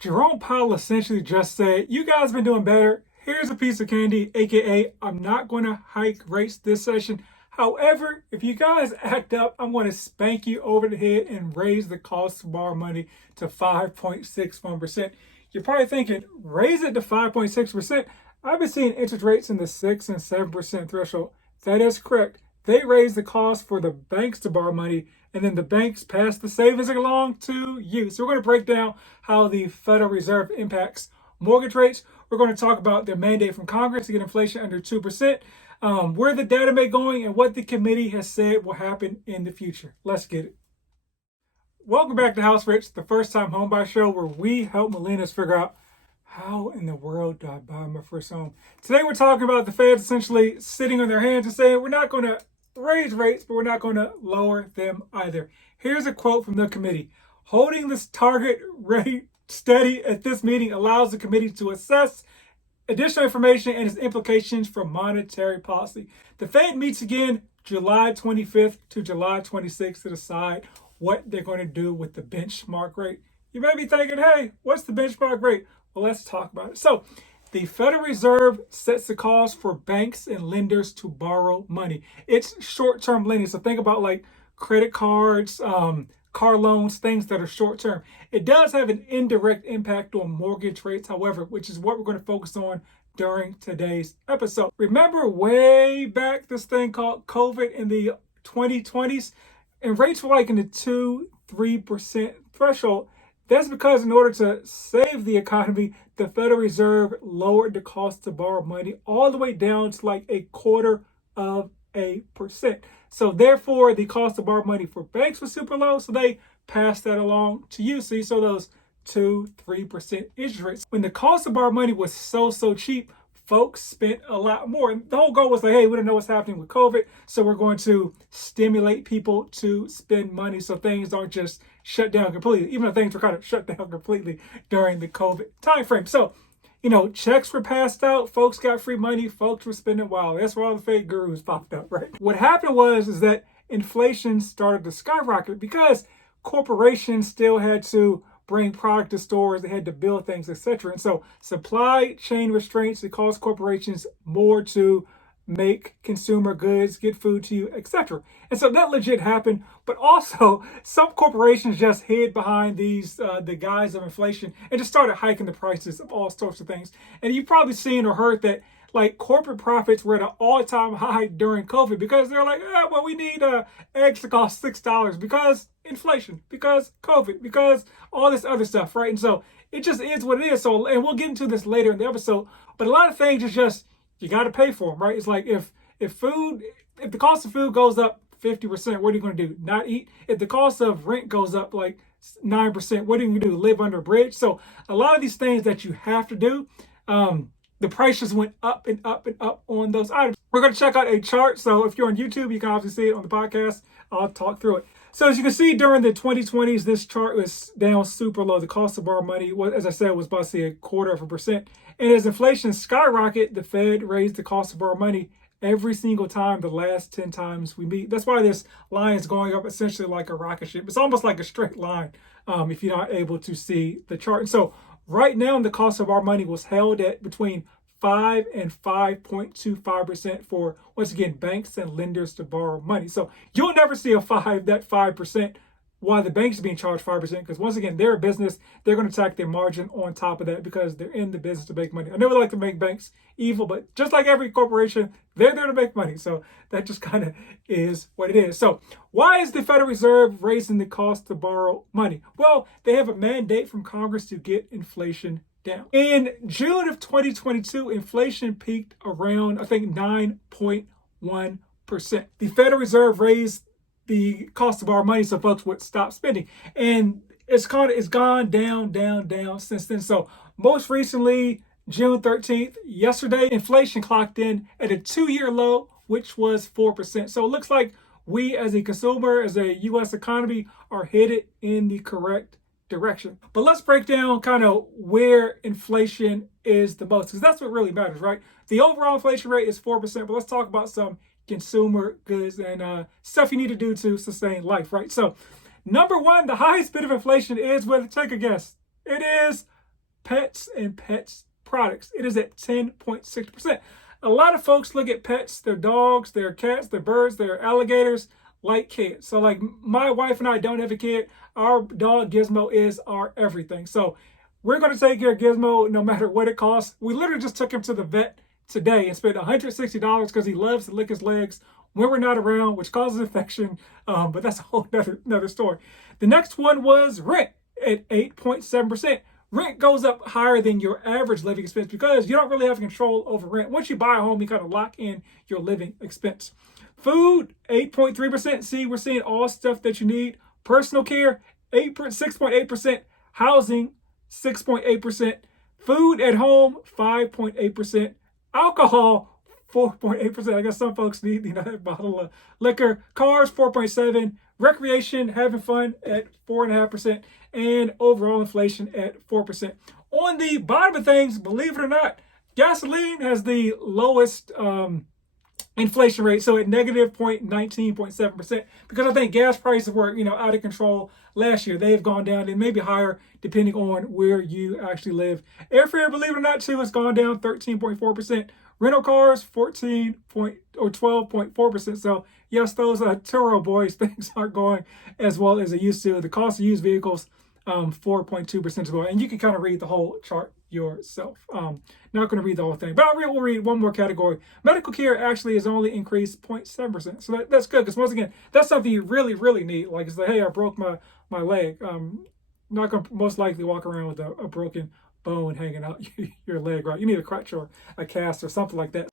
Jerome Powell essentially just said, you guys have been doing better. Here's a piece of candy, aka I'm not going to hike rates this session. However, if you guys act up, I'm going to spank you over the head and raise the cost to borrow money to 5.61%. You're probably thinking, raise it to 5.6%. I've been seeing interest rates in the 6 and 7% threshold. That is correct. They raise the cost for the banks to borrow money, and then the banks pass the savings along to you. So we're going to break down how the Federal Reserve impacts mortgage rates. We're going to talk about their mandate from Congress to get inflation under 2%, where the data may be going, and what the committee has said will happen in the future. Let's get it. Welcome back to House Rich, the first time homebuyer show where we help millennials figure out how in the world do I buy my first home. Today we're talking about the Feds essentially sitting on their hands and saying we're not going to raise rates, but we're not going to lower them either. Here's a quote from the committee. Holding this target rate steady at this meeting allows the committee to assess additional information and its implications for monetary policy. The Fed meets again July 25th to July 26th to decide what they're going to do with the benchmark rate. You may be thinking, hey, what's the benchmark rate? Well, let's talk about it. So, the Federal Reserve sets the cost for banks and lenders to borrow money. It's short-term lending. So think about like credit cards, car loans, things that are short-term. It does have an indirect impact on mortgage rates, however, which is what we're going to focus on during today's episode. Remember way back this thing called COVID in the 2020s? And rates were like in the 2-3% threshold. That's because in order to save the economy, the Federal Reserve lowered the cost to borrow money all the way down to like 0.25%. So therefore, the cost to borrow money for banks was super low, so they passed that along to you. So you saw those 2-3% interest rates. When the cost to borrow money was so cheap, folks spent a lot more. And the whole goal was like, hey, we don't know what's happening with COVID, so we're going to stimulate people to spend money so things don't just shut down completely, even though things were kind of shut down completely during the COVID timeframe. So, checks were passed out, folks got free money, folks were spending wild. That's where all the fake gurus popped up, right? What happened is that inflation started to skyrocket because corporations still had to bring product to stores, they had to build things, etc. And so supply chain restraints, it caused corporations more to make consumer goods, get food to you, etc. And so that legit happened, but also some corporations just hid behind these the guise of inflation and just started hiking the prices of all sorts of things. And you've probably seen or heard that like corporate profits were at an all-time high during COVID because they're like, well, we need eggs to cost $6 because inflation, because COVID, because all this other stuff, right? And so it just is what it is. So, and we'll get into this later in the episode, but a lot of things is just, you got to pay for them, right? It's like if the cost of food goes up 50%, what are you going to do? Not eat? If the cost of rent goes up like 9%, what are you going to do? Live under a bridge? So a lot of these things that you have to do, the price just went up and up and up on those items. We're going to check out a chart. So if you're on YouTube, you can obviously see it on the podcast. I'll talk through it. So as you can see, during the 2020s, this chart was down super low. The cost of borrow money, as I said, was about to say 0.25%. And as inflation skyrocketed, the Fed raised the cost of borrow money every single time the last 10 times we meet. That's why this line is going up essentially like a rocket ship. It's almost like a straight line if you're not able to see the chart. And so right now, the cost of our money was held at between 5 and 5.25% for, once again, banks and lenders to borrow money. So you'll never see that 5%, while the banks are being charged 5%, because once again, they're a business. They're going to tack their margin on top of that because they're in the business to make money. I never like to make banks evil, but just like every corporation, they're there to make money. So that just kind of is what it is. So why is the Federal Reserve raising the cost to borrow money? Well, they have a mandate from Congress to get inflation down. In June of 2022, inflation peaked around, I think, 9.1%. The Federal Reserve raised the cost of our money so folks would stop spending. And it's gone down since then. So most recently, June 13th, yesterday, inflation clocked in at a 2-year low, which was 4%. So it looks like we as a consumer, as a U.S. economy, are headed in the correct direction. But let's break down kind of where inflation is the most, because that's what really matters, right? The overall inflation rate is 4%, but let's talk about some consumer goods and stuff you need to do to sustain life, right? So number one, the highest bit of inflation is, take a guess. It is pets and pets products. It is at 10.6%. A lot of folks look at pets, their dogs, their cats, their birds, their alligators, like kids. So like my wife and I don't have a kid. Our dog Gizmo is our everything. So we're going to take care of Gizmo no matter what it costs. We literally just took him to the vet today and spent $160 because he loves to lick his legs when we're not around, which causes infection. But that's a whole another story. The next one was rent at 8.7%. Rent goes up higher than your average living expense because you don't really have control over rent. Once you buy a home, you kind of lock in your living expense. Food, 8.3%. See, we're seeing all stuff that you need. Personal care, 6.8%. Housing, 6.8%. Food at home, 5.8%. Alcohol, 4.8%. I guess some folks need, that bottle of liquor. Cars, 4.7%. Recreation, having fun at 4.5%. And overall inflation at 4%. On the bottom of things, believe it or not, gasoline has the lowest inflation rate, so at negative 19.7%, because I think gas prices were out of control last year. They've gone down and maybe higher depending on where you actually live. Airfare, believe it or not, too, has gone down 13.4%. Rental cars, 12.4%. So yes, those Turo boys, things aren't going as well as they used to. The cost of used vehicles, 4.2% as well. And you can kind of read the whole chart yourself. Not going to read the whole thing, but we'll read one more category. Medical care actually has only increased 0.7%. So that's good, because once again, that's something you really, really need. Like it's like, hey, I broke my leg. Not going to most likely walk around with a broken bone hanging out your leg, right? You need a crutch or a cast or something like that.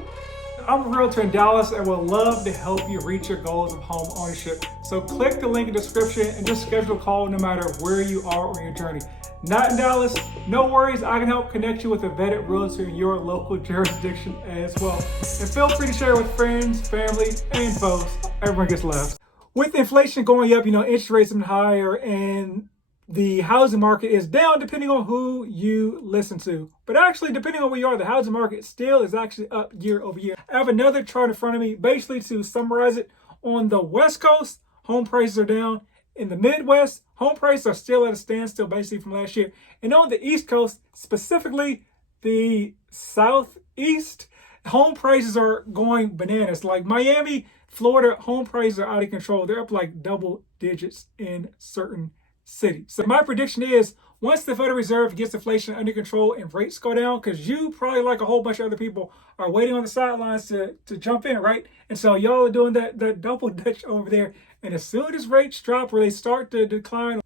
I'm a realtor in Dallas and would love to help you reach your goals of home ownership. So click the link in the description and just schedule a call no matter where you are on your journey. Not in Dallas, no worries. I can help connect you with a vetted realtor in your local jurisdiction as well. And feel free to share with friends, family, and foes. Everyone gets love. With inflation going up, interest rates are higher and the housing market is down depending on who you listen to. But actually, depending on where you are, the housing market still is actually up year over year. I have another chart in front of me. Basically, to summarize it, on the West Coast, home prices are down. In the Midwest, home prices are still at a standstill basically from last year. And on the East Coast, specifically the Southeast, home prices are going bananas. Like Miami, Florida, home prices are out of control. They're up like double digits in certain city. So my prediction is once the Federal Reserve gets inflation under control and rates go down, because you probably like a whole bunch of other people are waiting on the sidelines to jump in, right? And so y'all are doing that double dutch over there. And as soon as rates drop or they start to decline,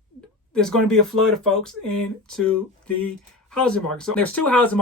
there's going to be a flood of folks into the housing market. So there's two housing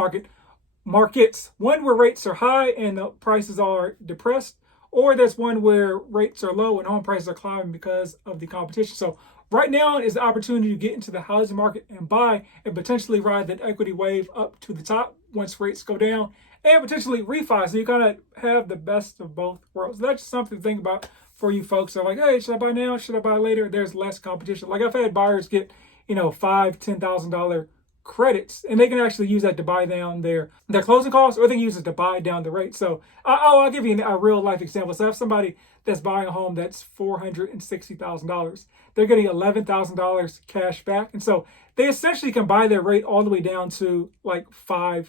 markets, one where rates are high and the prices are depressed, or there's one where rates are low and home prices are climbing because of the competition. So right now is the opportunity to get into the housing market and buy and potentially ride that equity wave up to the top once rates go down and potentially refi. So you're going to have the best of both worlds. So that's just something to think about for you folks that are like, hey, should I buy now? Should I buy later? There's less competition. Like I've had buyers get, $5,000, $10,000 credits, and they can actually use that to buy down their closing costs, or they can use it to buy down the rate. So I'll give you a real life example. So I have somebody that's buying a home that's $460,000. They're getting $11,000 cash back. And so they essentially can buy their rate all the way down to like 5%.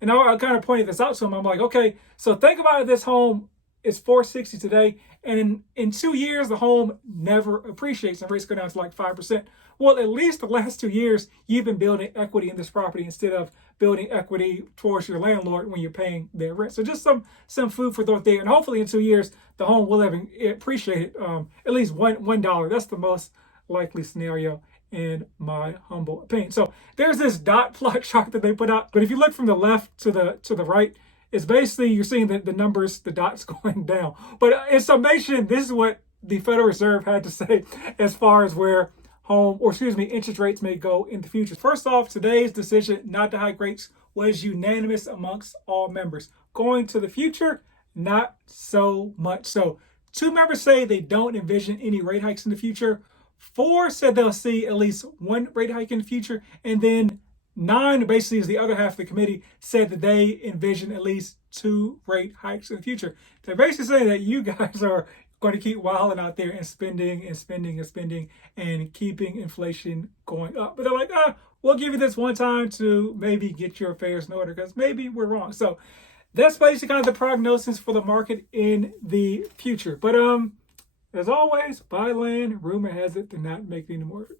And I kind of pointed this out to them. I'm like, okay, so think about it. This home is $460 today. And in 2 years, the home never appreciates and rates go down to like 5%. Well, at least the last 2 years, you've been building equity in this property instead of building equity towards your landlord when you're paying their rent. So just some food for thought there. And hopefully in 2 years, the home will have appreciated at least $1. That's the most likely scenario in my humble opinion. So there's this dot plot chart that they put out. But if you look from the left to the right, it's basically you're seeing the numbers, the dots going down. But in summation, this is what the Federal Reserve had to say as far as where interest rates may go in the future. First off, today's decision not to hike rates was unanimous amongst all members. Going to the future, not so much. So 2 members say they don't envision any rate hikes in the future. 4 said they'll see at least 1 rate hike in the future. And then 9, basically is the other half of the committee, said that they envision at least 2 rate hikes in the future. They're basically saying that you guys are going to keep wilding out there and spending and keeping inflation going up. But they're like, we'll give you this one time to maybe get your affairs in order because maybe we're wrong. So that's basically kind of the prognosis for the market in the future. But as always, buy land. Rumor has it they're not making any more of it.